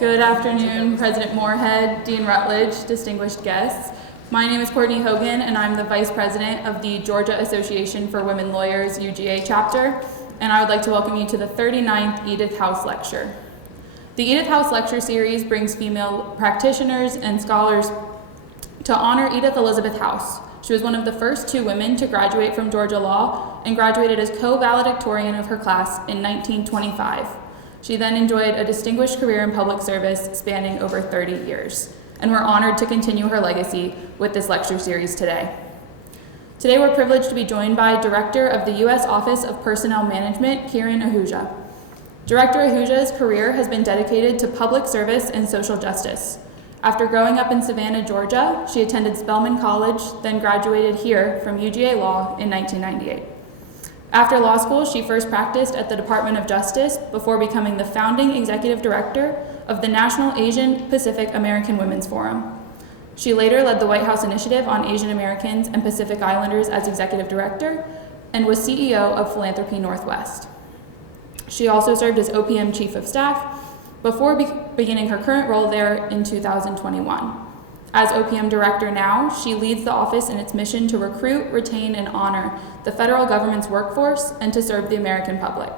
Good afternoon, President Moorhead, Dean Rutledge, distinguished guests. My name is Courtney Hogan, and I'm the Vice President of the Georgia Association for Women Lawyers UGA chapter, and I would like to welcome you to the 39th Edith House Lecture. The Edith House Lecture series brings female practitioners and scholars to honor Edith Elizabeth House. She was one of the first 2 women to graduate from Georgia Law and graduated as co-valedictorian of her class in 1925. She then enjoyed a distinguished career in public service spanning over 30 years, and we're honored to continue her legacy with this lecture series today. Today we're privileged to be joined by Director of the U.S. Office of Personnel Management, Kiran Ahuja. Director Ahuja's career has been dedicated to public service and social justice. After growing up in Savannah, Georgia, she attended Spelman College, then graduated here from UGA Law in 1998. After law school, she first practiced at the Department of Justice before becoming the founding executive director of the National Asian Pacific American Women's Forum. She later led the White House Initiative on Asian Americans and Pacific Islanders as executive director and was CEO of Philanthropy Northwest. She also served as OPM Chief of Staff before beginning her current role there in 2021. As OPM Director now, she leads the office in its mission to recruit, retain, and honor the federal government's workforce and to serve the American public.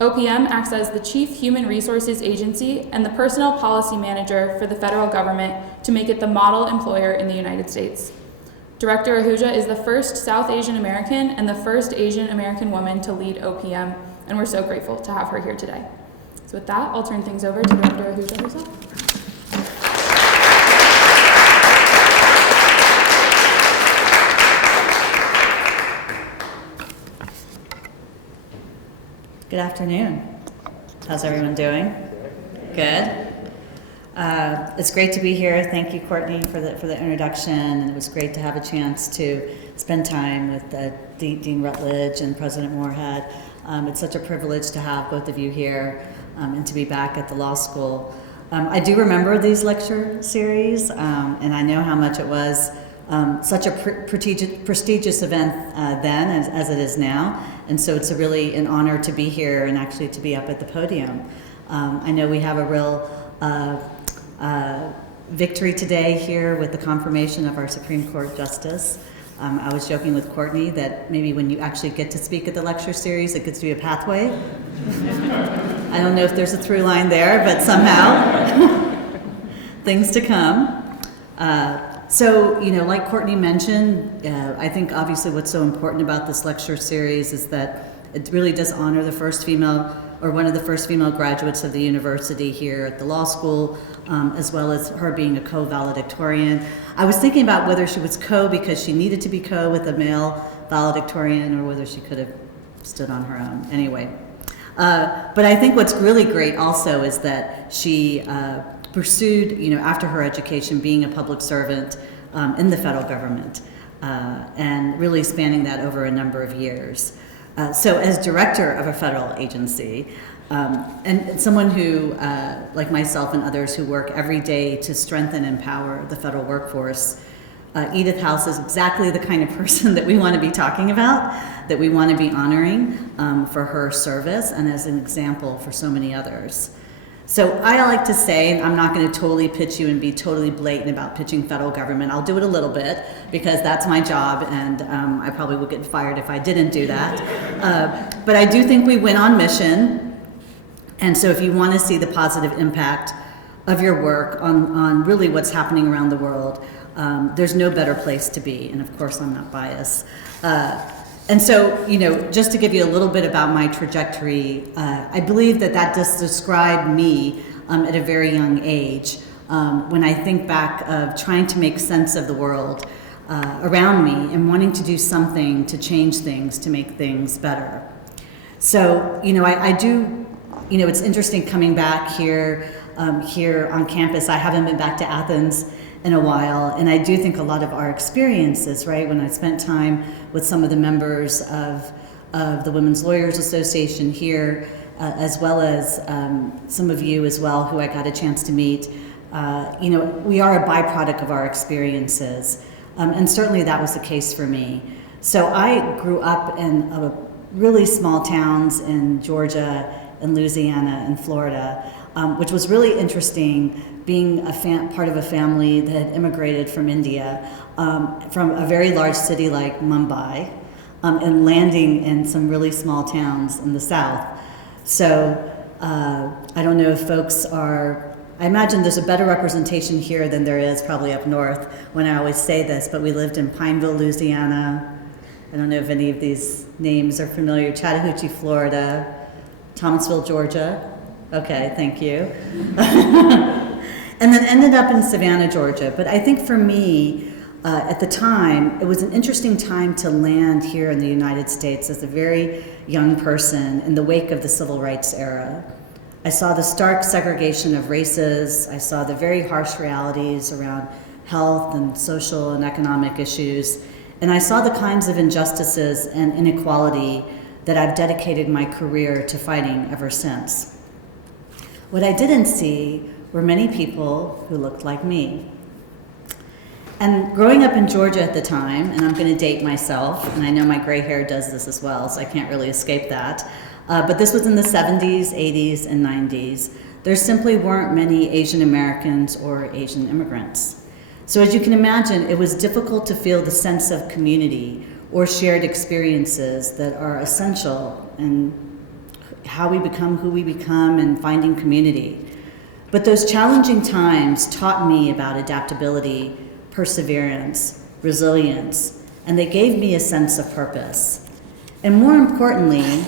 OPM acts as the Chief Human Resources Agency and the Personnel Policy Manager for the federal government to make it the model employer in the United States. Director Ahuja is the first South Asian American and the first Asian American woman to lead OPM, and we're so grateful to have her here today. So with that, I'll turn things over to Director Ahuja herself. Good afternoon. How's everyone doing? Good. It's great to be here. Thank you, Courtney, for the introduction. And it was great to have a chance to spend time with Dean Rutledge and President Moorhead. It's such a privilege to have both of you here and to be back at the law school. I do remember these lecture series, and I know how much it was such a prestigious event then as it is now. And so it's really an honor to be here and actually to be up at the podium. I know we have a real victory today here with the confirmation of our Supreme Court Justice. I was joking with Courtney that maybe when you actually get to speak at the lecture series, it gets to be a pathway. I don't know if there's a through line there, but somehow things to come. So, like Courtney mentioned, I think obviously what's so important about this lecture series is that it really does honor the first female, or one of the first female graduates of the university here at the law school, as well as her being a co-valedictorian. I was thinking about whether she was because she needed to be with a male valedictorian, or whether she could have stood on her own. Anyway, but I think what's really great also is that she pursued, after her education, being a public servant in the federal government, and really spanning that over a number of years. So as director of a federal agency, and someone who, like myself and others who work every day to strengthen and empower the federal workforce, Edith House is exactly the kind of person that we want to be talking about, that we want to be honoring for her service and as an example for so many others. So I like to say, and I'm not going to totally pitch you and be totally blatant about pitching federal government. I'll do it a little bit because that's my job, and I probably would get fired if I didn't do that. But I do think we win on mission. And so if you want to see the positive impact of your work on really what's happening around the world, there's no better place to be. And of course, I'm not biased. And so, just to give you a little bit about my trajectory, I believe that does describe me at a very young age. When I think back of trying to make sense of the world around me and wanting to do something to change things, to make things better. So, I do, it's interesting coming back here on campus. I haven't been back to Athens in a while, and I do think a lot of our experiences, right, when I spent time with some of the members of the Women's Lawyers Association here, as well as some of you as well who I got a chance to meet, we are a byproduct of our experiences, and certainly that was the case for me. So I grew up in really small towns in Georgia, in Louisiana, and Florida, which was really interesting, being part of a family that had immigrated from India, from a very large city like Mumbai, and landing in some really small towns in the South. So I don't know if folks are, I imagine there's a better representation here than there is probably up north when I always say this, but we lived in Pineville, Louisiana. I don't know if any of these names are familiar. Chattahoochee, Florida, Thomasville, Georgia. Okay, thank you. And then ended up in Savannah, Georgia. But I think for me, at the time, it was an interesting time to land here in the United States as a very young person in the wake of the Civil Rights era. I saw the stark segregation of races. I saw the very harsh realities around health and social and economic issues. And I saw the kinds of injustices and inequality that I've dedicated my career to fighting ever since. What I didn't see were many people who looked like me. And growing up in Georgia at the time, and I'm going to date myself, and I know my gray hair does this as well, so I can't really escape that, but this was in the 70s, 80s, and 90s. There simply weren't many Asian Americans or Asian immigrants. So as you can imagine, it was difficult to feel the sense of community or shared experiences that are essential in how we become who we become and finding community. But those challenging times taught me about adaptability, perseverance, resilience, and they gave me a sense of purpose. And more importantly,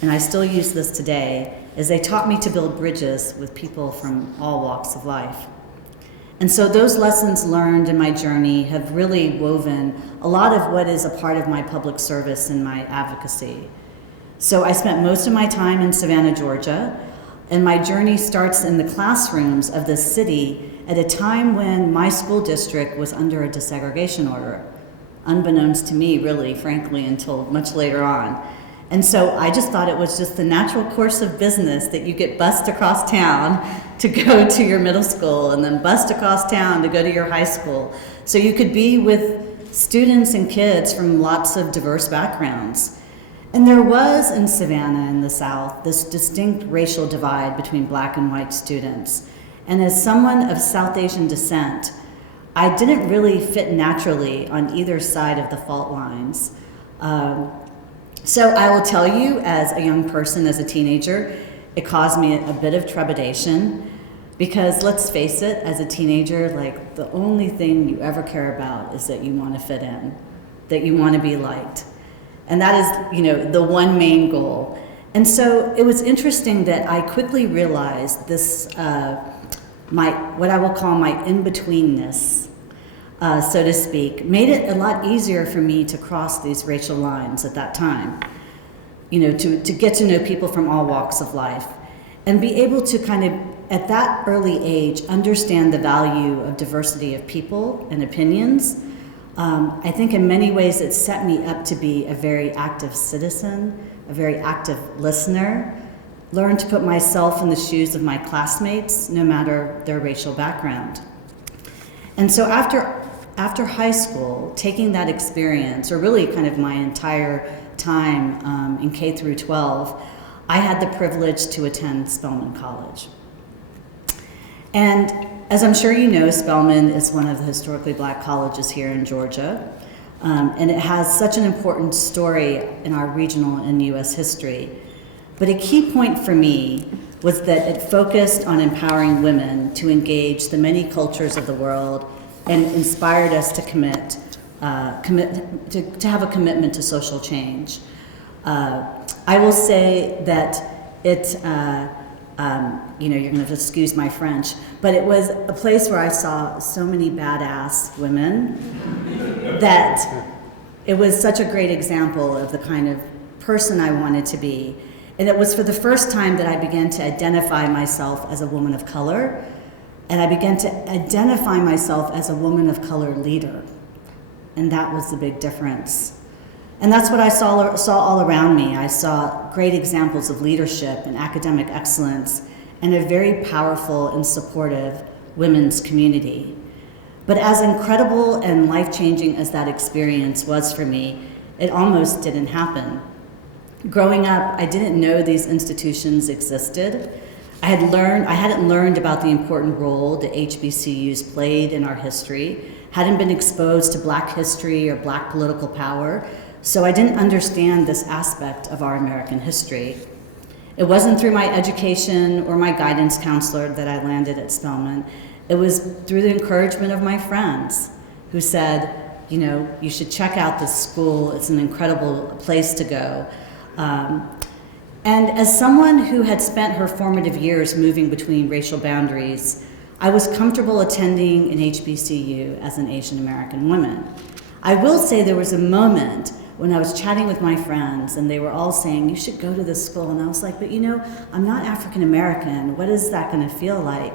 and I still use this today, is they taught me to build bridges with people from all walks of life. And so those lessons learned in my journey have really woven a lot of what is a part of my public service and my advocacy. So I spent most of my time in Savannah, Georgia, and my journey starts in the classrooms of this city at a time when my school district was under a desegregation order, unbeknownst to me, really, frankly, until much later on. And so I just thought it was just the natural course of business that you get bused across town to go to your middle school and then bused across town to go to your high school. So you could be with students and kids from lots of diverse backgrounds. And there was in Savannah in the South this distinct racial divide between black and white students. And as someone of South Asian descent, I didn't really fit naturally on either side of the fault lines. So I will tell you, as a young person, as a teenager, it caused me a bit of trepidation because let's face it, as a teenager, like the only thing you ever care about is that you want to fit in, that you want to be liked. And that is, the one main goal. And so it was interesting that I quickly realized this, what I will call my in-betweenness, so to speak, made it a lot easier for me to cross these racial lines at that time, to get to know people from all walks of life and be able to kind of, at that early age, understand the value of diversity of people and opinions. I think in many ways it set me up to be a very active citizen, a very active listener, learn to put myself in the shoes of my classmates, no matter their racial background. And so after high school, taking that experience, or really kind of my entire time in K through 12, I had the privilege to attend Spelman College. And as I'm sure you know, Spelman is one of the historically black colleges here in Georgia, and it has such an important story in our regional and U.S. history. But a key point for me was that it focused on empowering women to engage the many cultures of the world and inspired us to to have a commitment to social change. I will say that it, you're going to excuse my French, but it was a place where I saw so many badass women that it was such a great example of the kind of person I wanted to be. And it was for the first time that I began to identify myself as a woman of color, and I began to identify myself as a woman of color leader. And that was the big difference. And that's what I saw all around me. I saw great examples of leadership and academic excellence and a very powerful and supportive women's community. But as incredible and life-changing as that experience was for me, it almost didn't happen. Growing up, I didn't know these institutions existed. I hadn't learned about the important role that HBCUs played in our history, hadn't been exposed to Black history or Black political power, so I didn't understand this aspect of our American history. It wasn't through my education or my guidance counselor that I landed at Spelman. It was through the encouragement of my friends who said, you know, you should check out this school. It's an incredible place to go. And as someone who had spent her formative years moving between racial boundaries, I was comfortable attending an HBCU as an Asian American woman. I will say there was a moment when I was chatting with my friends and they were all saying, you should go to this school. And I was like, but you know, I'm not African American. What is that gonna feel like?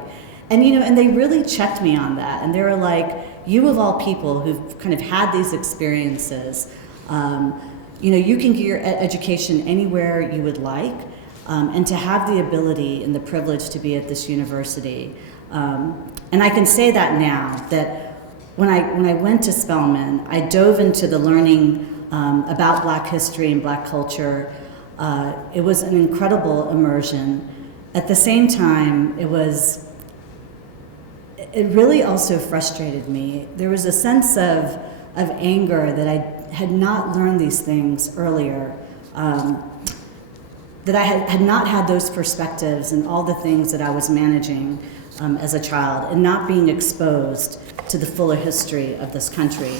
And you know, and they really checked me on that. And they were like, you of all people who've kind of had these experiences, you know, you can get your education anywhere you would like, and to have the ability and the privilege to be at this university. And I can say that now, that when I went to Spelman, I dove into the learning about Black history and Black culture. It was an incredible immersion. At the same time, it really also frustrated me. There was a sense of anger that I had not learned these things earlier, that I had not had those perspectives and all the things that I was managing as a child, and not being exposed to the fuller history of this country.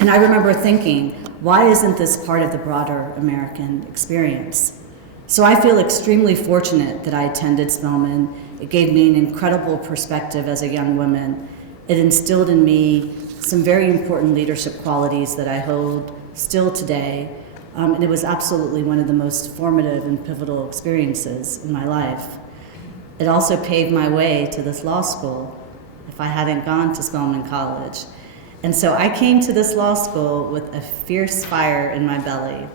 And I remember thinking, why isn't this part of the broader American experience? So I feel extremely fortunate that I attended Spelman. It gave me an incredible perspective as a young woman. It instilled in me some very important leadership qualities that I hold still today. And it was absolutely one of the most formative and pivotal experiences in my life. It also paved my way to this law school if I hadn't gone to Spelman College. And so I came to this law school with a fierce fire in my belly.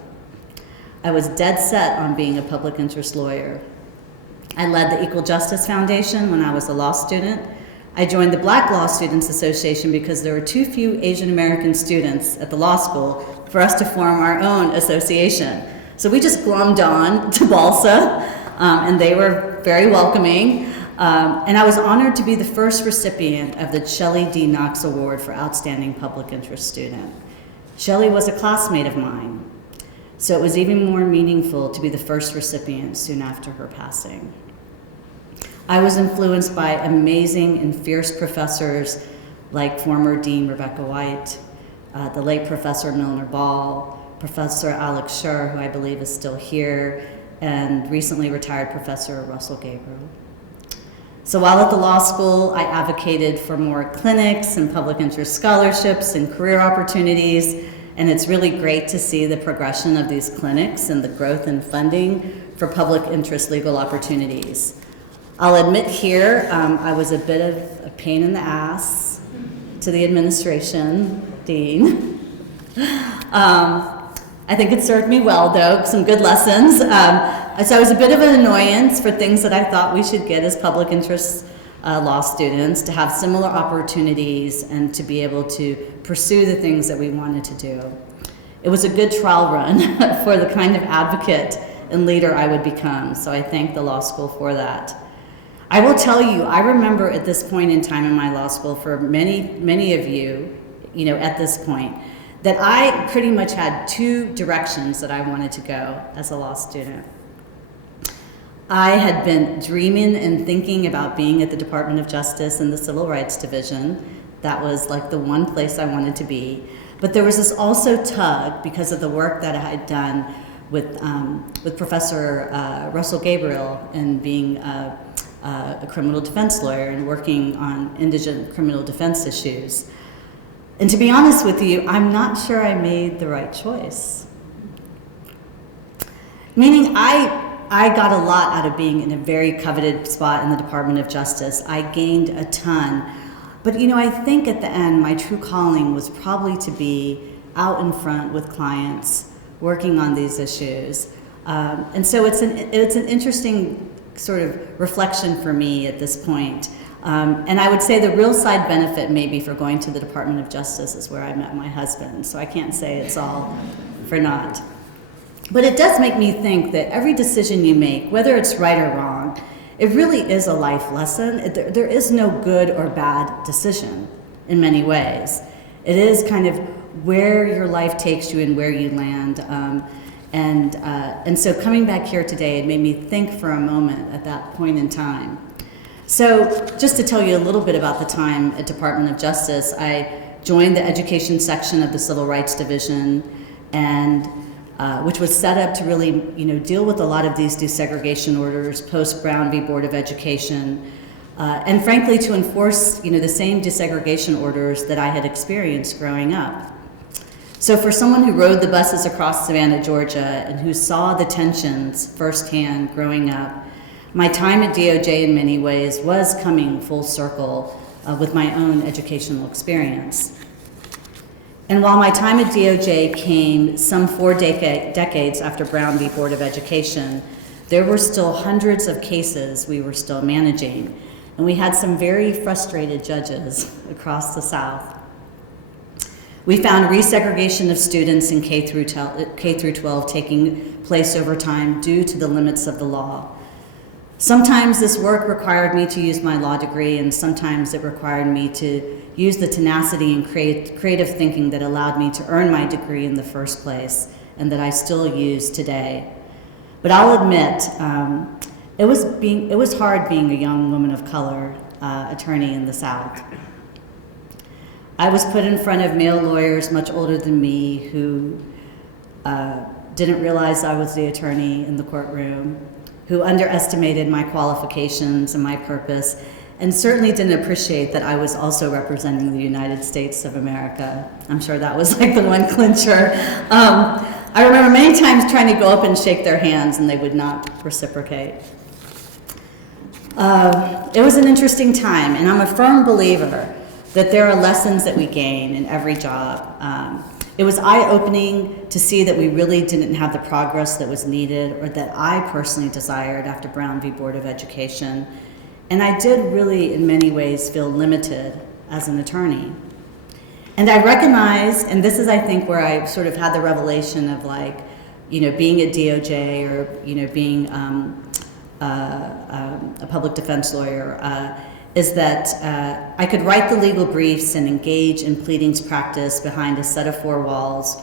I was dead set on being a public interest lawyer. I led the Equal Justice Foundation when I was a law student. I joined the Black Law Students Association because there were too few Asian American students at the law school for us to form our own association. So we just glommed on to BALSA, and they were very welcoming. And I was honored to be the first recipient of the Shelley D. Knox Award for Outstanding Public Interest Student. Shelley was a classmate of mine, so it was even more meaningful to be the first recipient soon after her passing. I was influenced by amazing and fierce professors like former Dean Rebecca White, the late Professor Milner Ball, Professor Alex Scher, who I believe is still here, and recently retired Professor Russell Gabriel. So while at the law school, I advocated for more clinics and public interest scholarships and career opportunities, and it's really great to see the progression of these clinics and the growth in funding for public interest legal opportunities. I'll admit here, I was a bit of a pain in the ass to the administration, Dean. I think it served me well, though, some good lessons. So I was a bit of an annoyance for things that I thought we should get as public interest law students, to have similar opportunities and to be able to pursue the things that we wanted to do. It was a good trial run for the kind of advocate and leader I would become, so I thank the law school for that. I will tell you, I remember at this point in time in my law school, for many of you, at this point, that I pretty much had two directions that I wanted to go as a law student. I had been dreaming and thinking about being at the Department of Justice in the Civil Rights Division. That was like the one place I wanted to be. But there was this also tug, because of the work that I had done with Professor Russell Gabriel, and being a criminal defense lawyer and working on indigent criminal defense issues. And to be honest with you, I'm not sure I made the right choice. Meaning I got a lot out of being in a very coveted spot in the Department of Justice. I gained a ton. But I think at the end, my true calling was probably to be out in front with clients, working on these issues. And so it's an interesting sort of reflection for me at this point. And I would say the real side benefit maybe for going to the Department of Justice is where I met my husband. So I can't say it's all for naught. But it does make me think that every decision you make, whether it's right or wrong, it really is a life lesson. There is no good or bad decision in many ways. It is kind of where your life takes you and where you land. And so coming back here today, it made me think for a moment at that point in time. So just to tell you a little bit about the time at Department of Justice, I joined the education section of the Civil Rights Division, and which was set up to really, deal with a lot of these desegregation orders post Brown v. Board of Education, and frankly to enforce, the same desegregation orders that I had experienced growing up. So for someone who rode the buses across Savannah, Georgia, and who saw the tensions firsthand growing up, my time at DOJ in many ways was coming full circle with my own educational experience. And while my time at DOJ came some 4 decades after Brown v. Board of Education, there were still hundreds of cases we were still managing, and we had some very frustrated judges across the South. We found resegregation of students in K through 12 taking place over time due to the limits of the law. Sometimes this work required me to use my law degree, and sometimes it required me to use the tenacity and creative thinking that allowed me to earn my degree in the first place, and that I still use today. But I'll admit, it was hard being a young woman of color attorney in the South. I was put in front of male lawyers much older than me who didn't realize I was the attorney in the courtroom, who underestimated my qualifications and my purpose, and certainly didn't appreciate that I was also representing the United States of America. I'm sure that was like the one clincher. I remember many times trying to go up and shake their hands, and they would not reciprocate. It was an interesting time, and I'm a firm believer that there are lessons that we gain in every job. It was eye-opening to see that we really didn't have the progress that was needed, or that I personally desired after Brown v. Board of Education. And I did really, in many ways, feel limited as an attorney. And I recognized, and this is, I think, where I sort of had the revelation of being at DOJ or, being a public defense lawyer, is that I could write the legal briefs and engage in pleadings practice behind a set of 4 walls,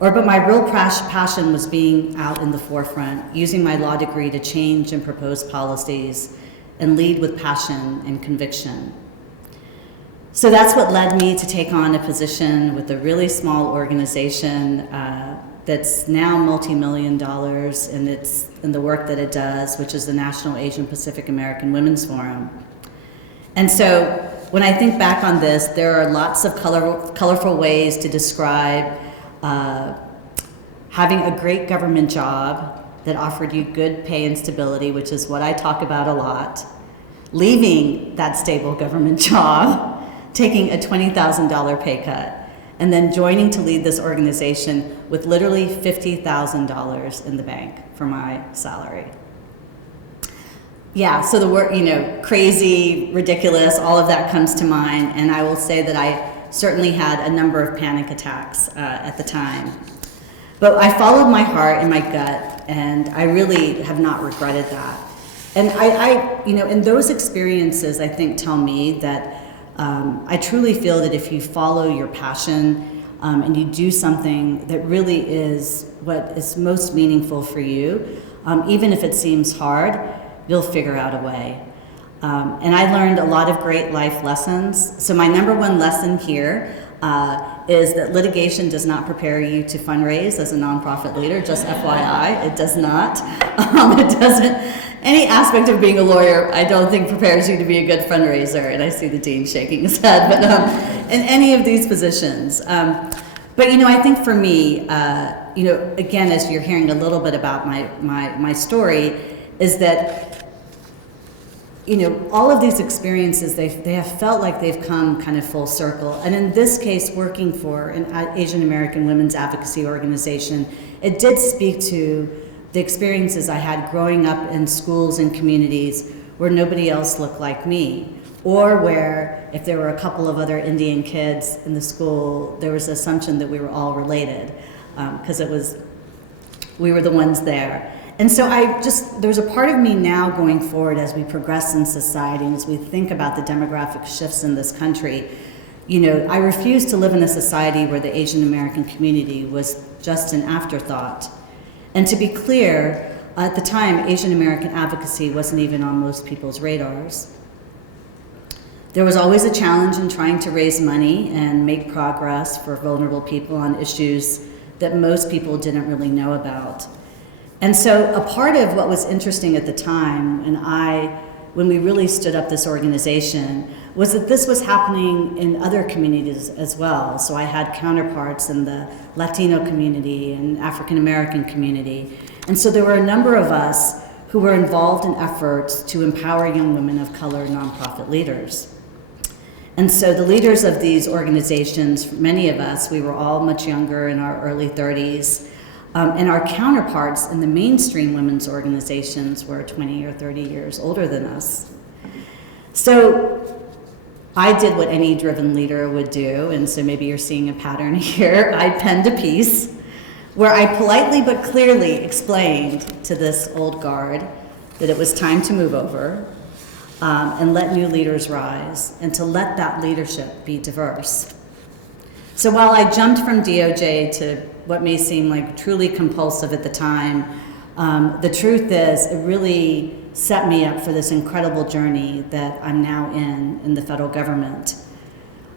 but my real passion was being out in the forefront, using my law degree to change and propose policies and lead with passion and conviction. So that's what led me to take on a position with a really small organization that's now multi-million dollars in the work that it does, which is the National Asian Pacific American Women's Forum. And so when I think back on this, there are lots of colorful ways to describe having a great government job that offered you good pay and stability, which is what I talk about a lot, leaving that stable government job, taking a $20,000 pay cut, and then joining to lead this organization with literally $50,000 in the bank for my salary. Yeah, so the word, crazy, ridiculous, all of that comes to mind, and I will say that I certainly had a number of panic attacks at the time. But I followed my heart and my gut, and I really have not regretted that. And I in those experiences, I think tell me that I truly feel that if you follow your passion and you do something that really is what is most meaningful for you, even if it seems hard, you'll figure out a way. And I learned a lot of great life lessons. So my number one lesson here is that litigation does not prepare you to fundraise as a nonprofit leader, just FYI, it does not. It doesn't, any aspect of being a lawyer, I don't think prepares you to be a good fundraiser, and I see the dean shaking his head, but in any of these positions. But I think for me, again, as you're hearing a little bit about my story, is that all of these experiences, they have felt like they've come kind of full circle. And in this case, working for an Asian American women's advocacy organization, it did speak to the experiences I had growing up in schools and communities where nobody else looked like me, or where if there were a couple of other Indian kids in the school, there was an assumption that we were all related, because we were the ones there. And so there's a part of me now going forward as we progress in society and as we think about the demographic shifts in this country. I refuse to live in a society where the Asian American community was just an afterthought. And to be clear, at the time, Asian American advocacy wasn't even on most people's radars. There was always a challenge in trying to raise money and make progress for vulnerable people on issues that most people didn't really know about. And so a part of what was interesting at the time, when we really stood up this organization, was that this was happening in other communities as well. So I had counterparts in the Latino community and African American community. And so there were a number of us who were involved in efforts to empower young women of color nonprofit leaders. And so the leaders of these organizations, many of us, we were all much younger, in our early 30s, and our counterparts in the mainstream women's organizations were 20 or 30 years older than us. So I did what any driven leader would do, and so maybe you're seeing a pattern here. I penned a piece where I politely but clearly explained to this old guard that it was time to move over and let new leaders rise, and to let that leadership be diverse. So while I jumped from DOJ to what may seem like truly compulsive at the time, the truth is it really set me up for this incredible journey that I'm now in the federal government.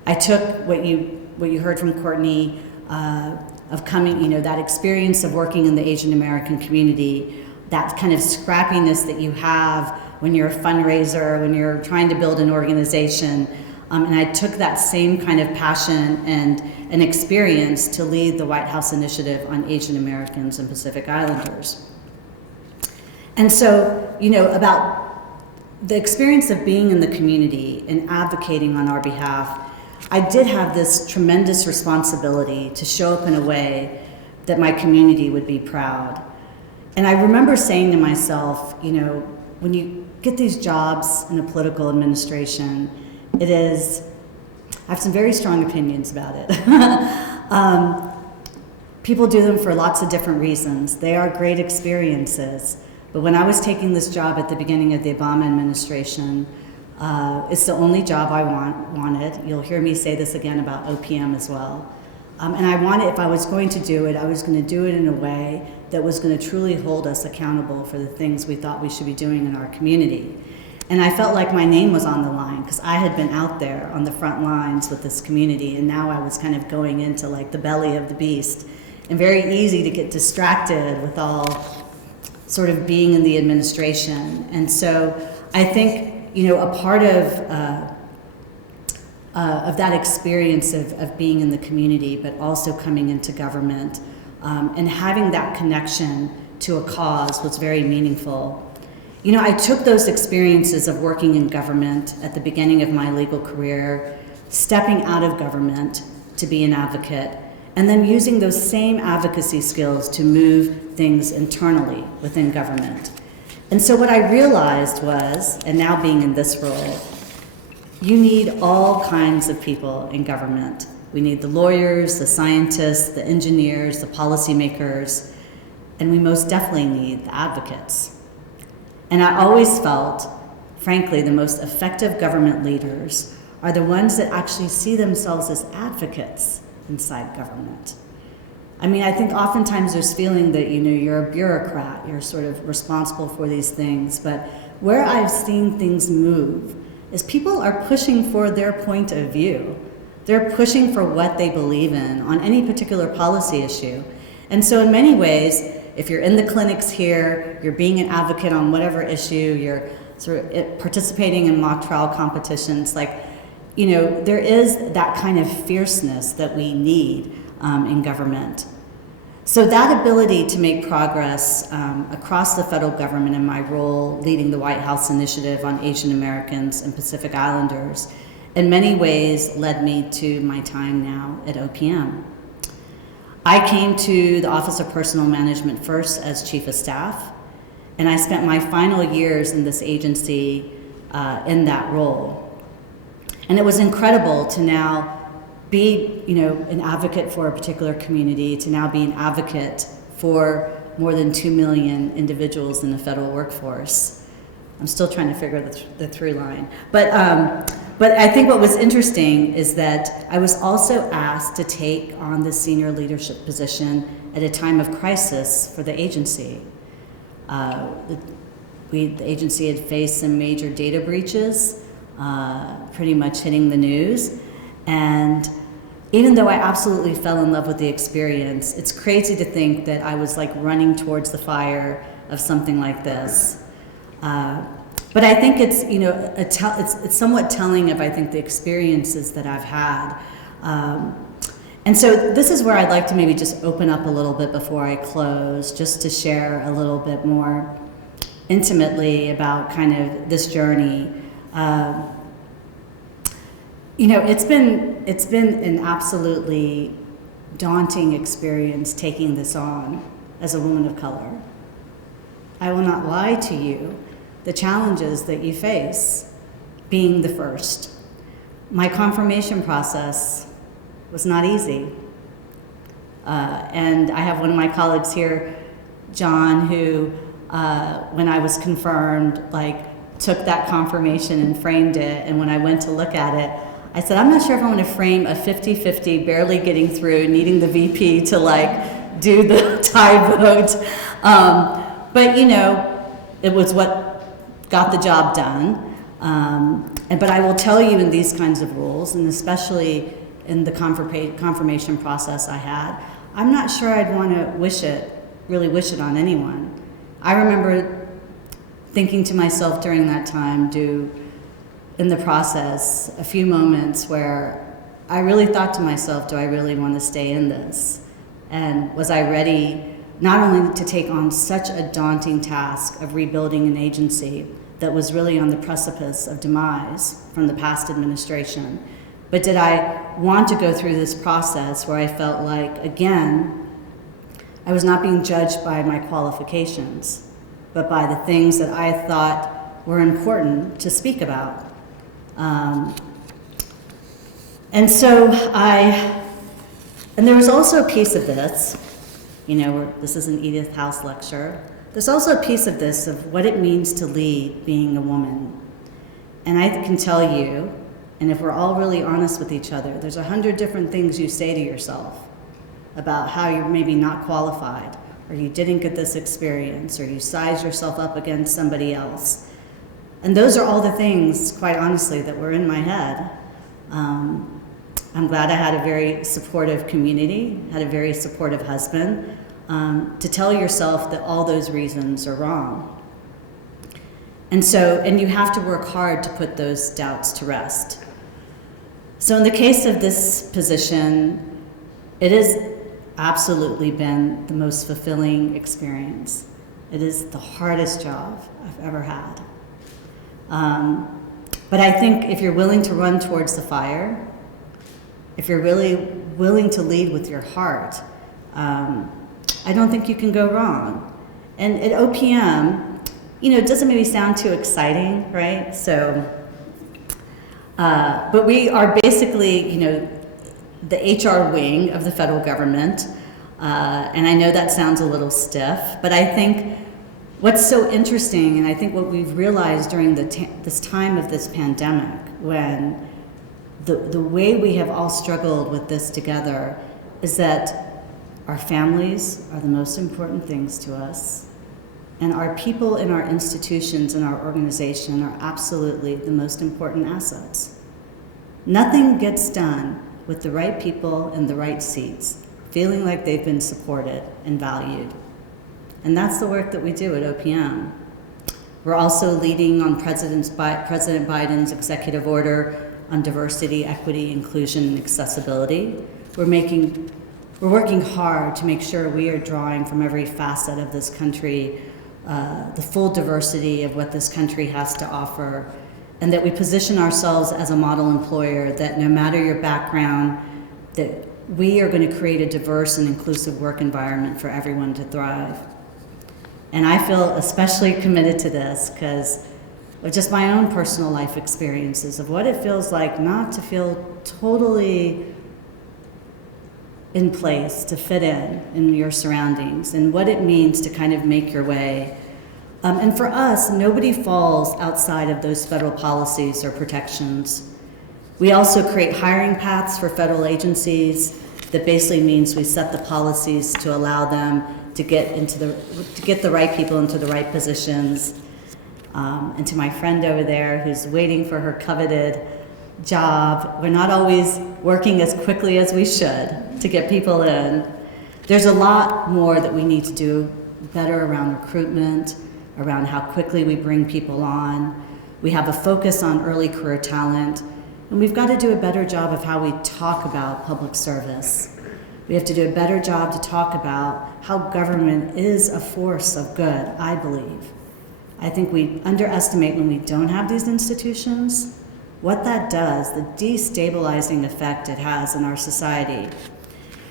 I took what you heard from Courtney of coming, that experience of working in the Asian American community, that kind of scrappiness that you have when you're a fundraiser, when you're trying to build an organization. And I took that same kind of passion and an experience to lead the White House Initiative on Asian Americans and Pacific Islanders. And so, about the experience of being in the community and advocating on our behalf, I did have this tremendous responsibility to show up in a way that my community would be proud. And I remember saying to myself, when you get these jobs in a political administration, I have some very strong opinions about it. People do them for lots of different reasons. They are great experiences. But when I was taking this job at the beginning of the Obama administration, it's the only job I wanted. You'll hear me say this again about OPM as well. And I wanted, if I was going to do it, I was going to do it in a way that was going to truly hold us accountable for the things we thought we should be doing in our community. And I felt like my name was on the line because I had been out there on the front lines with this community, and now I was kind of going into like the belly of the beast, and very easy to get distracted with all sort of being in the administration. And so I think, a part of that experience of being in the community, but also coming into government and having that connection to a cause was very meaningful. I took those experiences of working in government at the beginning of my legal career, stepping out of government to be an advocate, and then using those same advocacy skills to move things internally within government. And so what I realized was, and now being in this role, you need all kinds of people in government. We need the lawyers, the scientists, the engineers, the policymakers, and we most definitely need the advocates. And I always felt, frankly, the most effective government leaders are the ones that actually see themselves as advocates inside government. I think oftentimes there's feeling that, you're a bureaucrat, you're sort of responsible for these things, but where I've seen things move is people are pushing for their point of view. They're pushing for what they believe in on any particular policy issue. And so in many ways, if you're in the clinics here, you're being an advocate on whatever issue, you're sort of participating in mock trial competitions, there is that kind of fierceness that we need in government. So that ability to make progress across the federal government in my role leading the White House Initiative on Asian Americans and Pacific Islanders in many ways led me to my time now at OPM. I came to the Office of Personnel Management first as Chief of Staff, and I spent my final years in this agency in that role. And it was incredible to now be, an advocate for a particular community, to now be an advocate for more than 2 million individuals in the federal workforce. I'm still trying to figure the through line. But I think what was interesting is that I was also asked to take on the senior leadership position at a time of crisis for the agency. The agency had faced some major data breaches, pretty much hitting the news. And even though I absolutely fell in love with the experience, it's crazy to think that I was like running towards the fire of something like this. But I think it's, you know, it's somewhat telling of, I think, the experiences that I've had. And so this is where I'd like to maybe just open up a little bit before I close, just to share a little bit more intimately about kind of this journey. You know, it's been an absolutely daunting experience taking this on as a woman of color. I will not lie to you, the challenges that you face being the first. My confirmation process was not easy. And I have one of my colleagues here, John, who, when I was confirmed, like, took that confirmation and framed it, and when I went to look at it, I said, I'm not sure if I want to frame a 50-50, barely getting through, needing the VP to, like, do the tie vote. But, you know, it was what got the job done. But I will tell you, in these kinds of roles, and especially in the confirmation process I had, I'm not sure I'd want to really wish it on anyone. I remember thinking to myself during that time, in the process, a few moments where I really thought to myself, do I really want to stay in this? And was I ready not only to take on such a daunting task of rebuilding an agency that was really on the precipice of demise from the past administration, but did I want to go through this process where I felt like, again, I was not being judged by my qualifications, but by the things that I thought were important to speak about. And there was also a piece of this, you know, this is an Edith House Lecture. There's also a piece of this of what it means to lead being a woman. And I can tell you, and if we're all really honest with each other, there's 100 different things you say to yourself about how you're maybe not qualified, or you didn't get this experience, or you size yourself up against somebody else. And those are all the things, quite honestly, that were in my head. I'm glad I had a very supportive community, had a very supportive husband, to tell yourself that all those reasons are wrong. And you have to work hard to put those doubts to rest. So in the case of this position, it has absolutely been the most fulfilling experience. It is the hardest job I've ever had. But I think if you're willing to run towards the fire, if you're really willing to lead with your heart, I don't think you can go wrong. And at OPM, you know, it doesn't maybe sound too exciting, right? So, but we are basically, you know, the HR wing of the federal government. And I know that sounds a little stiff, but I think what's so interesting, and I think what we've realized during this time of this pandemic, when the way we have all struggled with this together, is that our families are the most important things to us, and our people in our institutions and our organization are absolutely the most important assets. Nothing gets done with the right people in the right seats, feeling like they've been supported and valued. And that's the work that we do at OPM. We're also leading on President Biden's executive order on diversity, equity, inclusion, and accessibility. We're working hard to make sure we are drawing from every facet of this country the full diversity of what this country has to offer, and that we position ourselves as a model employer, that no matter your background, that we are going to create a diverse and inclusive work environment for everyone to thrive. And I feel especially committed to this because of just my own personal life experiences of what it feels like not to feel totally in place to fit in your surroundings, and what it means to kind of make your way. And for us, nobody falls outside of those federal policies or protections. We also create hiring paths for federal agencies. That basically means we set the policies to allow them to get the right people into the right positions. And to my friend over there who's waiting for her coveted job, we're not always working as quickly as we should to get people in. There's a lot more that we need to do better around recruitment, around how quickly we bring people on. We have a focus on early career talent, and we've got to do a better job of how we talk about public service. We have to do a better job to talk about how government is a force of good, I believe. I think we underestimate when we don't have these institutions, what that does, the destabilizing effect it has in our society.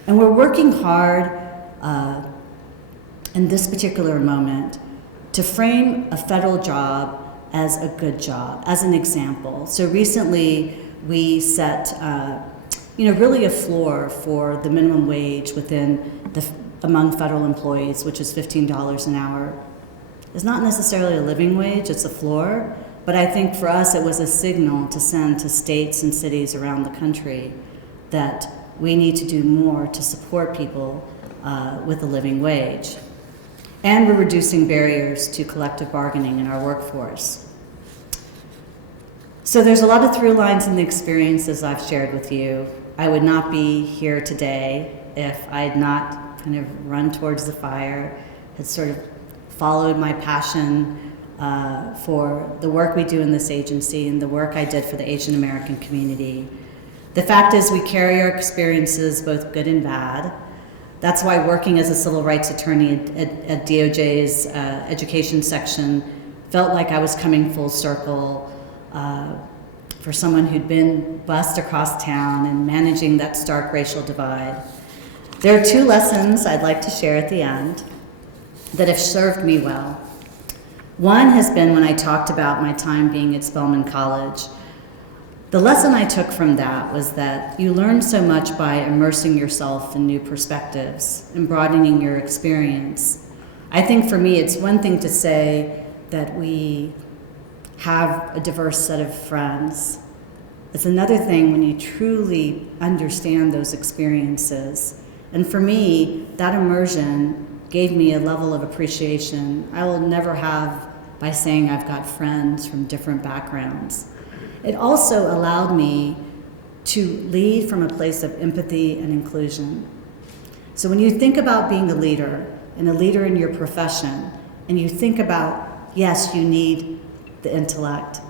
And we're working hard in this particular moment to frame a federal job as a good job, as an example. So recently we set really a floor for the minimum wage among federal employees, which is $15 an hour. It's not necessarily a living wage, it's a floor, but I think for us it was a signal to send to states and cities around the country that we need to do more to support people with a living wage. And we're reducing barriers to collective bargaining in our workforce. So there's a lot of through lines in the experiences I've shared with you. I would not be here today if I had not kind of run towards the fire, had sort of followed my passion for the work we do in this agency and the work I did for the Asian American community. The fact is we carry our experiences, both good and bad. That's why working as a civil rights attorney at DOJ's education section felt like I was coming full circle for someone who'd been bused across town and managing that stark racial divide. There are two lessons I'd like to share at the end that have served me well. One has been when I talked about my time being at Spelman College. The lesson I took from that was that you learn so much by immersing yourself in new perspectives and broadening your experience. I think for me, it's one thing to say that we have a diverse set of friends. It's another thing when you truly understand those experiences. And for me, that immersion gave me a level of appreciation I will never have by saying I've got friends from different backgrounds. It also allowed me to lead from a place of empathy and inclusion. So when you think about being a leader and a leader in your profession, and you think about, yes, you need the intellect,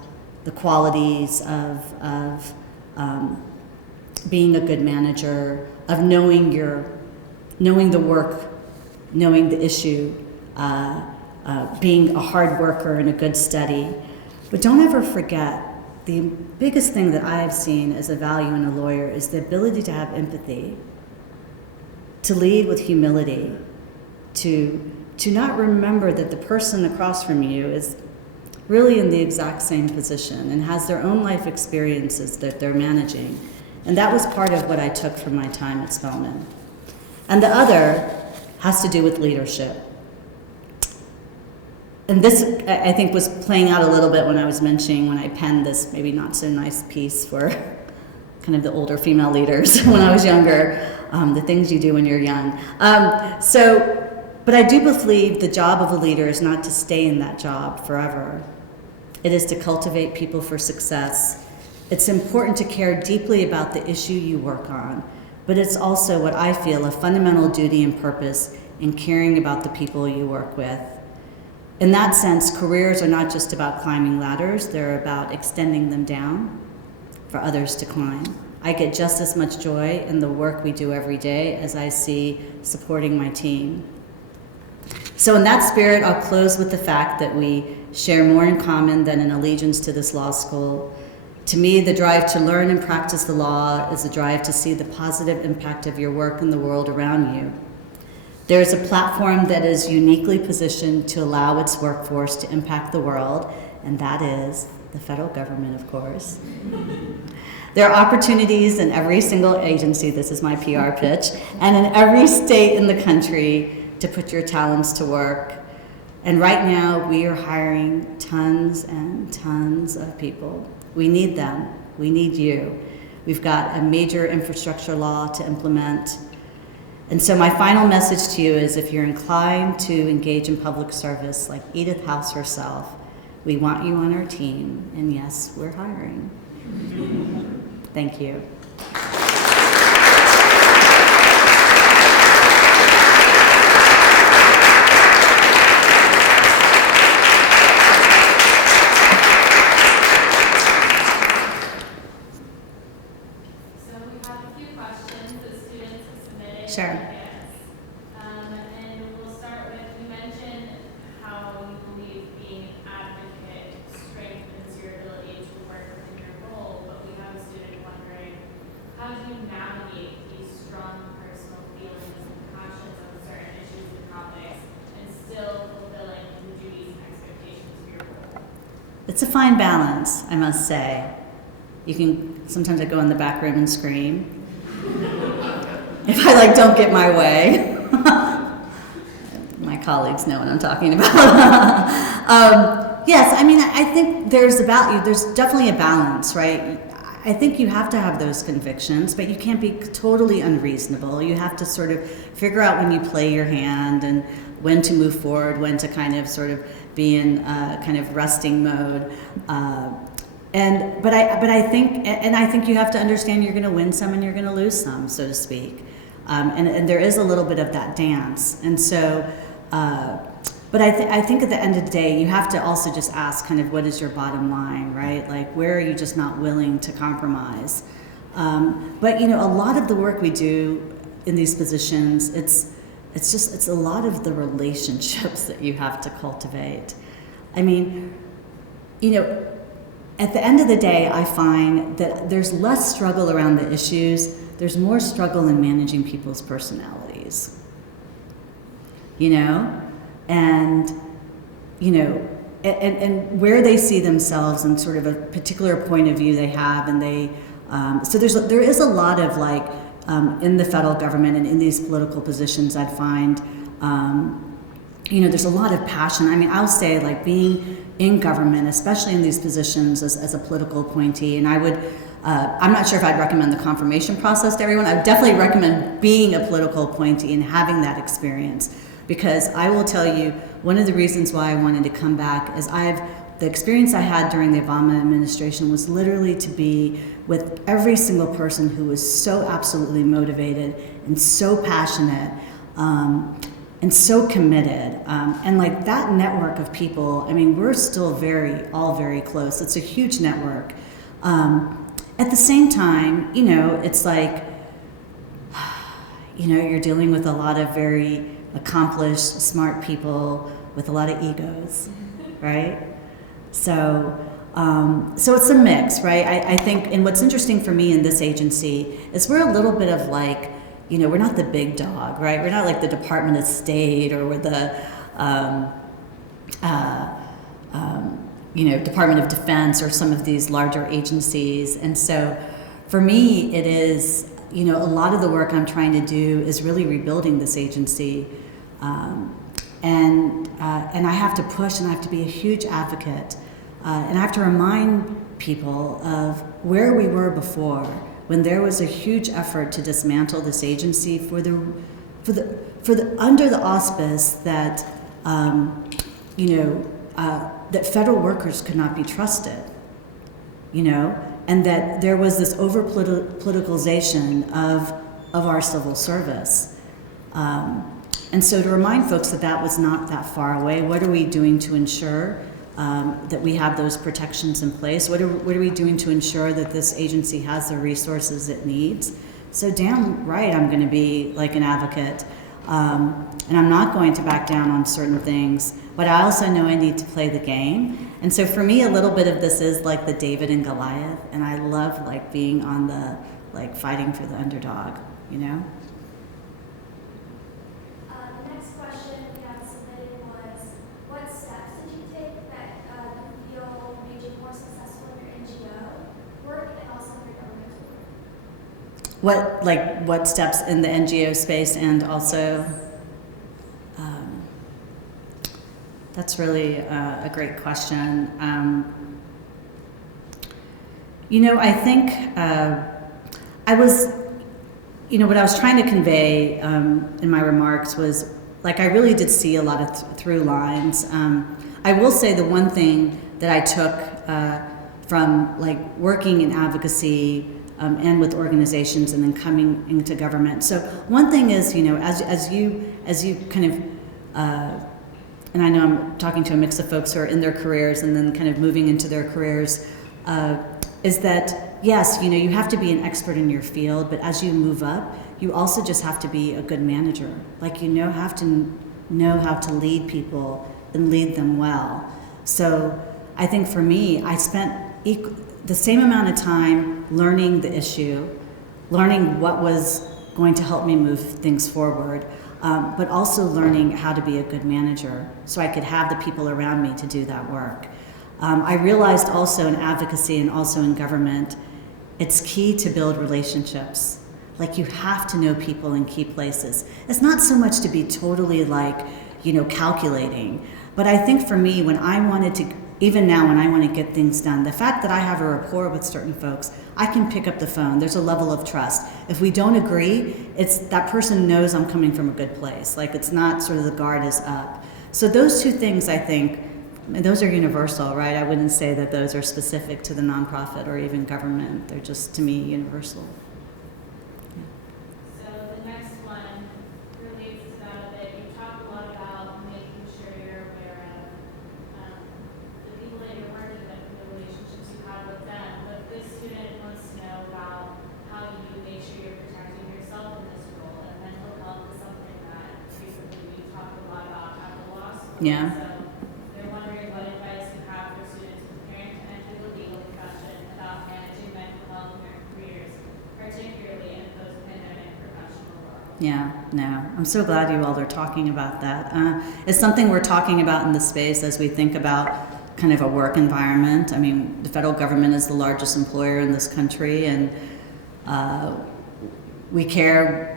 the qualities of being a good manager, of knowing the work, knowing the issue, being a hard worker and a good study. But don't ever forget, the biggest thing that I've seen as a value in a lawyer is the ability to have empathy, to lead with humility, to not remember that the person across from you is really in the exact same position and has their own life experiences that they're managing. And that was part of what I took from my time at Spelman. And the other has to do with leadership. And this, I think, was playing out a little bit when I was mentioning, when I penned this maybe not so nice piece for kind of the older female leaders when I was younger, the things you do when you're young. But I do believe the job of a leader is not to stay in that job forever. It is to cultivate people for success. It's important to care deeply about the issue you work on, but it's also what I feel a fundamental duty and purpose in caring about the people you work with. In that sense, careers are not just about climbing ladders, they're about extending them down for others to climb. I get just as much joy in the work we do every day as I see supporting my team. So in that spirit, I'll close with the fact that we share more in common than an allegiance to this law school. To me, the drive to learn and practice the law is the drive to see the positive impact of your work in the world around you. There is a platform that is uniquely positioned to allow its workforce to impact the world, and that is the federal government, of course. There are opportunities in every single agency, this is my PR pitch, and in every state in the country to put your talents to work. And right now, we are hiring tons and tons of people. We need them. We need you. We've got a major infrastructure law to implement. And so my final message to you is, if you're inclined to engage in public service like Edith House herself, we want you on our team, and yes, we're hiring. Thank you. Sure. And we'll start with, you mentioned how you believe being an advocate strengthens your ability to work within your role, but we have a student wondering, how do you navigate these strong personal feelings and passions on certain issues and topics and still fulfilling the duties and expectations of your role? It's a fine balance, I must say. You can, sometimes I go in the back room and scream. If I don't get my way. My colleagues know what I'm talking about. Yes, I mean, I think there's definitely a balance, right? I think you have to have those convictions, but you can't be totally unreasonable. You have to sort of figure out when you play your hand and when to move forward, when to kind of sort of be in kind of resting mode. But I think you have to understand you're going to win some and you're going to lose some, so to speak. And there is a little bit of that dance. And so, but I think at the end of the day, you have to also just ask kind of what is your bottom line, right? Like, where are you just not willing to compromise? But a lot of the work we do in these positions, it's a lot of the relationships that you have to cultivate. I mean, at the end of the day, I find that there's less struggle around the issues. There's more struggle in managing people's personalities, and where they see themselves and sort of a particular point of view they have, and so there is a lot of in the federal government and in these political positions, I'd find, there's a lot of passion. I mean, I'll say being in government, especially in these positions as a political appointee, and I would. I'm not sure if I'd recommend the confirmation process to everyone. I would definitely recommend being a political appointee and having that experience, because I will tell you, one of the reasons why I wanted to come back is the experience I had during the Obama administration was literally to be with every single person who was so absolutely motivated and so passionate and so committed. And that network of people, I mean, we're still all very close. It's a huge network. At the same time, it's you're dealing with a lot of very accomplished, smart people with a lot of egos, right? So it's a mix, right? I think, and what's interesting for me in this agency is we're a little bit of we're not the big dog, right? We're not like the Department of State or we're the Department of Defense or some of these larger agencies. And so for me, it is, a lot of the work I'm trying to do is really rebuilding this agency. And I have to push, and I have to be a huge advocate. And I have to remind people of where we were before, when there was a huge effort to dismantle this agency under the auspice that, that federal workers could not be trusted, and that there was this over-politicalization of our civil service. And so to remind folks that was not that far away, what are we doing to ensure that we have those protections in place? What are we doing to ensure that this agency has the resources it needs? So damn right I'm going to be an advocate, and I'm not going to back down on certain things, but I also know I need to play the game. And so for me, a little bit of this is like the David and Goliath, and I love being on the fighting for the underdog, The next question we have submitted was, what steps did you take that you feel made you more successful what steps in the NGO space, and also that's really a great question. I think I was, what I was trying to convey in my remarks was, I really did see a lot of through lines. I will say the one thing that I took from working in advocacy and with organizations and then coming into government. So one thing is, as you kind of, and I know I'm talking to a mix of folks who are in their careers and then kind of moving into their careers, is that, yes, you have to be an expert in your field, but as you move up, you also just have to be a good manager. Have to know how to lead people and lead them well. So I think for me, I spent the same amount of time learning the issue, learning what was going to help me move things forward, but also learning how to be a good manager so I could have the people around me to do that work. I realized also in advocacy and also in government, it's key to build relationships. You have to know people in key places. It's not so much to be totally calculating, but I think for me, when I wanted to, even now when I want to get things done, the fact that I have a rapport with certain folks, I can pick up the phone. There's a level of trust. If we don't agree, it's that person knows I'm coming from a good place. It's not sort of the guard is up. So those two things, I think, and those are universal, right? I wouldn't say that those are specific to the nonprofit or even government. They're just, to me, universal. So the next one relates to that a bit. You talk a lot about making sure you're aware of the people that you're working with and the relationships you have with them. But this student wants to know about how you make sure you're protecting yourself in this role. And mental health is something that recently we talked a lot about at the law school. Yeah. So they're wondering what advice you have for students preparing to enter the legal profession about managing mental health in their careers, particularly in post-pandemic professional world. Yeah, no, I'm so glad you all are talking about that. It's something we're talking about in the space as we think about kind of a work environment. I mean, the federal government is the largest employer in this country, and we care.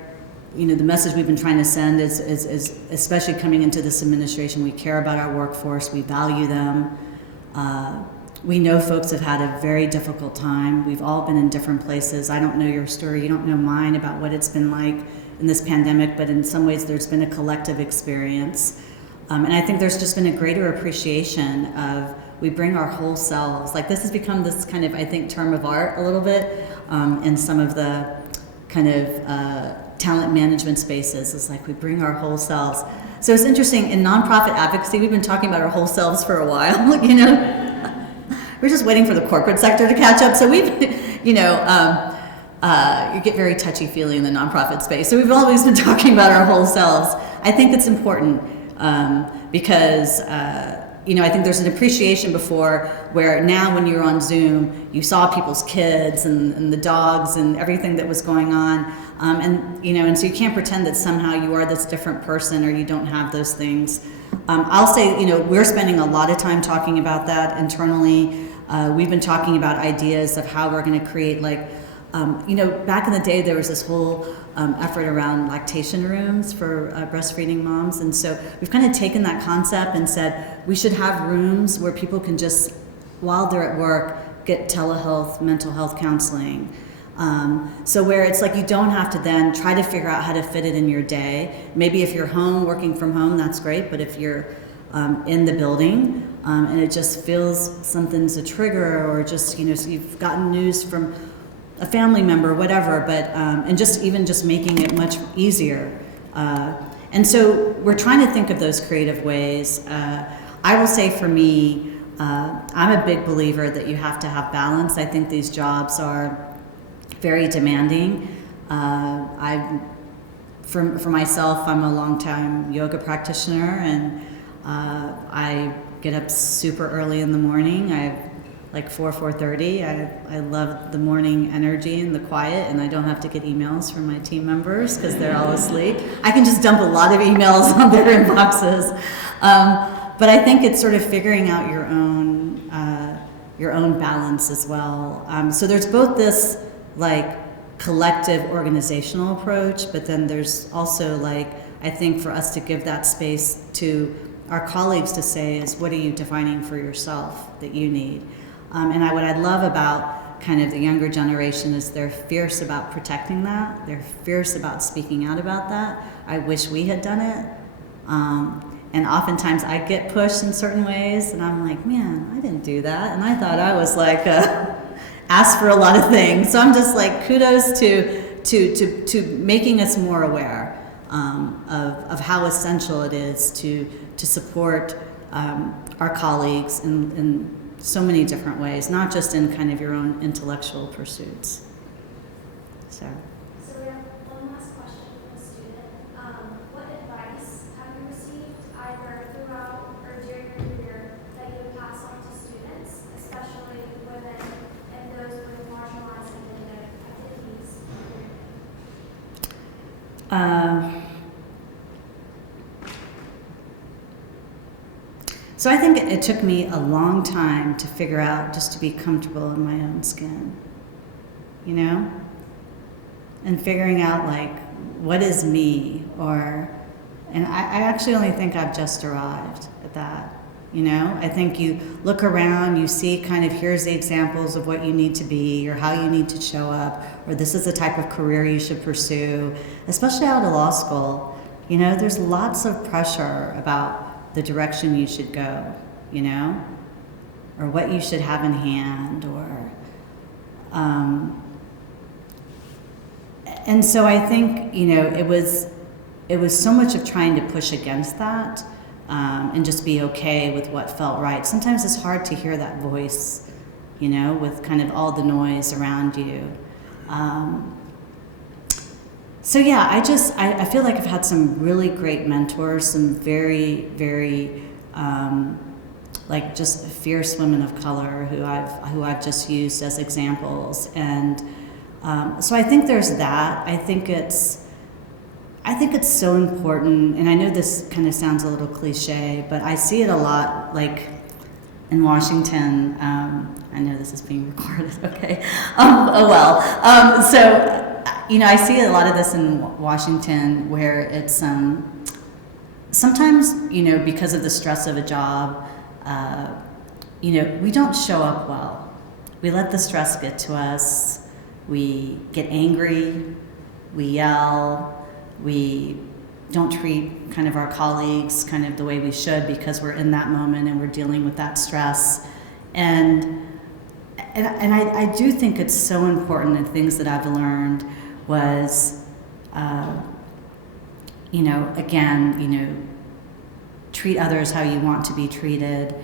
The message we've been trying to send is especially coming into this administration, we care about our workforce, we value them. We know folks have had a very difficult time. We've all been in different places. I don't know your story, you don't know mine about what it's been like in this pandemic, but in some ways there's been a collective experience. And I think there's just been a greater appreciation of, we bring our whole selves. This has become this kind of, I think, term of art a little bit in some of the kind of talent management spaces. It's we bring our whole selves. So it's interesting, in nonprofit advocacy, we've been talking about our whole selves for a while, We're just waiting for the corporate sector to catch up. So we've, you get very touchy-feely in the nonprofit space. So we've always been talking about our whole selves. I think it's important because, I think there's an appreciation before where now when you're on Zoom, you saw people's kids and the dogs and everything that was going on. And so you can't pretend that somehow you are this different person or you don't have those things. I'll say, we're spending a lot of time talking about that internally. We've been talking about ideas of how we're going to create back in the day, there was this whole effort around lactation rooms for breastfeeding moms. And so we've kind of taken that concept and said we should have rooms where people can just, while they're at work, get telehealth, mental health counseling. So where it's you don't have to then try to figure out how to fit it in your day. Maybe if you're home, working from home, that's great. But if you're in the building and it just feels something's a trigger, or just, so you've gotten news from a family member, whatever, but and just making it much easier. And so we're trying to think of those creative ways. I will say for me, I'm a big believer that you have to have balance. I think these jobs are very demanding. For myself, I'm a long-time yoga practitioner, and I get up super early in the morning. I 4:30. I love the morning energy and the quiet, and I don't have to get emails from my team members because they're all asleep. I can just dump a lot of emails on their inboxes. But I think it's sort of figuring out your own balance as well. So there's both this collective organizational approach, but then there's also like, I think for us to give that space to our colleagues to say is, what are you defining for yourself that you need? And what I love about kind of the younger generation is they're fierce about protecting that. They're fierce about speaking out about that. I wish we had done it. And oftentimes I get pushed in certain ways and I'm like, man, I didn't do that. And I thought I was like, asked for a lot of things. So I'm just like, kudos to making us more aware of how essential it is to support our colleagues in so many different ways, not just in kind of your own intellectual pursuits. So we have one last question from a student. What advice have you received either throughout or during your career that you would pass on to students, especially women and those with marginalized activities? So I think it took me a long time to figure out just to be comfortable in my own skin, you know? And figuring out like, what is me? And I actually only think I've just arrived at that, you know? I think you look around, you see kind of, here's the examples of what you need to be or how you need to show up, or this is the type of career you should pursue, especially out of law school. You know, there's lots of pressure about the direction you should go, you know, or what you should have in hand, or, and so I think, you know, it was so much of trying to push against that, and just be okay with what felt right. Sometimes it's hard to hear that voice, you know, with kind of all the noise around you. So yeah, I feel like I've had some really great mentors, some very, very, like just fierce women of color who I've just used as examples. And so I think there's that. I think it's so important, and I know this kind of sounds a little cliche, but I see it a lot, like in Washington. I know this is being recorded, okay. Oh well. So, you know, I see a lot of this in Washington where it's sometimes, you know, because of the stress of a job, you know, we don't show up well. We let the stress get to us. We get angry. We yell. We don't treat kind of our colleagues kind of the way we should because we're in that moment and we're dealing with that stress. And I do think it's so important, and things that I've learned was, you know, again, you know, treat others how you want to be treated.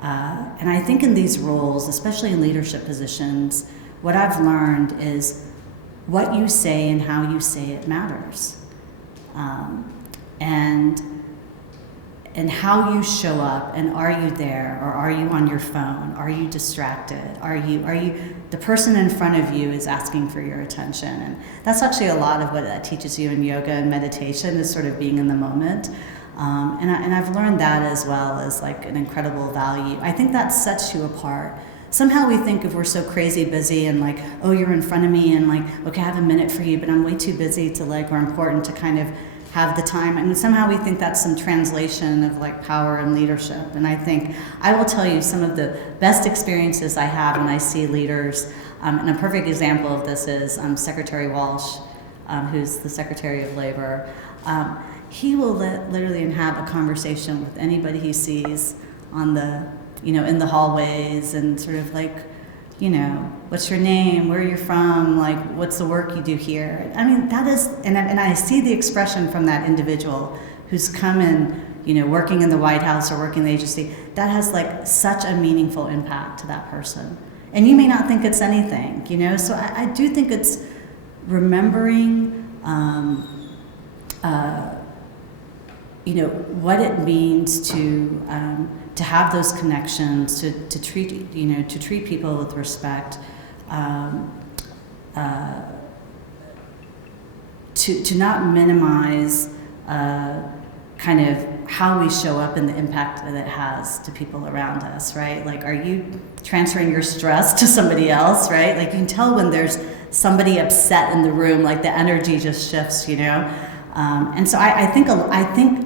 And I think in these roles, especially in leadership positions, what I've learned is what you say and how you say it matters. And how you show up, and are you there, or are you on your phone? Are you distracted? Are you the person in front of you is asking for your attention? And that's actually a lot of what that teaches you in yoga and meditation, is sort of being in the moment. And I've learned that as well as like an incredible value. I think that sets you apart. Somehow we think if we're so crazy busy and like, oh, you're in front of me and like, okay, I have a minute for you, but I'm way too busy to like, or important to kind of have the time. And somehow we think that's some translation of like power and leadership. And I think, I will tell you some of the best experiences I have when I see leaders, and a perfect example of this is Secretary Walsh, who's the Secretary of Labor. He will literally have a conversation with anybody he sees on the, you know, in the hallways, and sort of like, you know, what's your name, where are you from, like, what's the work you do here? I mean, that is, and I see the expression from that individual who's come in, you know, working in the White House or working in the agency, that has like such a meaningful impact to that person. And you may not think it's anything, you know, so I do think it's remembering, you know, what it means to have those connections, to treat, you know, to treat people with respect, to not minimize kind of how we show up and the impact that it has to people around us, right? Like, are you transferring your stress to somebody else, right? Like, you can tell when there's somebody upset in the room, like the energy just shifts, you know. And so I think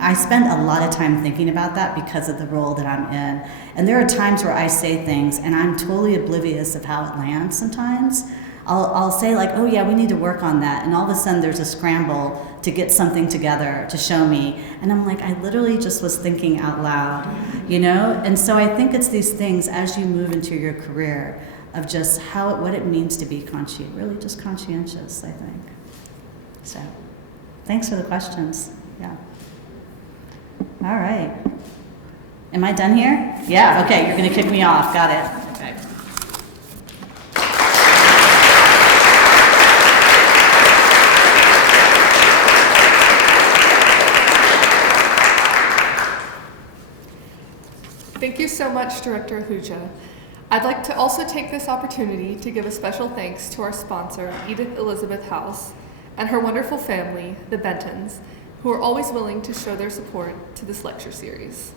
I spend a lot of time thinking about that because of the role that I'm in. And there are times where I say things and I'm totally oblivious of how it lands sometimes. I'll say like, oh yeah, we need to work on that. And all of a sudden there's a scramble to get something together to show me. And I'm like, I literally just was thinking out loud, you know? And so I think it's these things as you move into your career of just what it means to be really just conscientious, I think. So thanks for the questions. Yeah. All right. Am I done here? Yeah, okay, you're gonna kick me off, got it. Okay. Thank you so much, Director Ahuja. I'd like to also take this opportunity to give a special thanks to our sponsor, Edith Elizabeth House, and her wonderful family, the Bentons, who are always willing to show their support to this lecture series.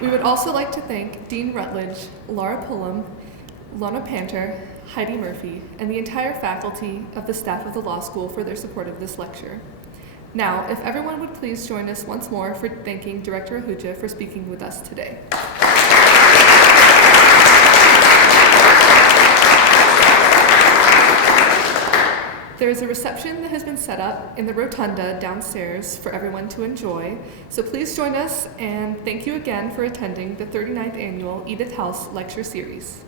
We would also like to thank Dean Rutledge, Laura Pullum, Lana Panter, Heidi Murphy, and the entire faculty of the staff of the law school for their support of this lecture. Now, if everyone would please join us once more for thanking Director Ahuja for speaking with us today. There is a reception that has been set up in the rotunda downstairs for everyone to enjoy, so please join us, and thank you again for attending the 39th Annual Edith House Lecture Series.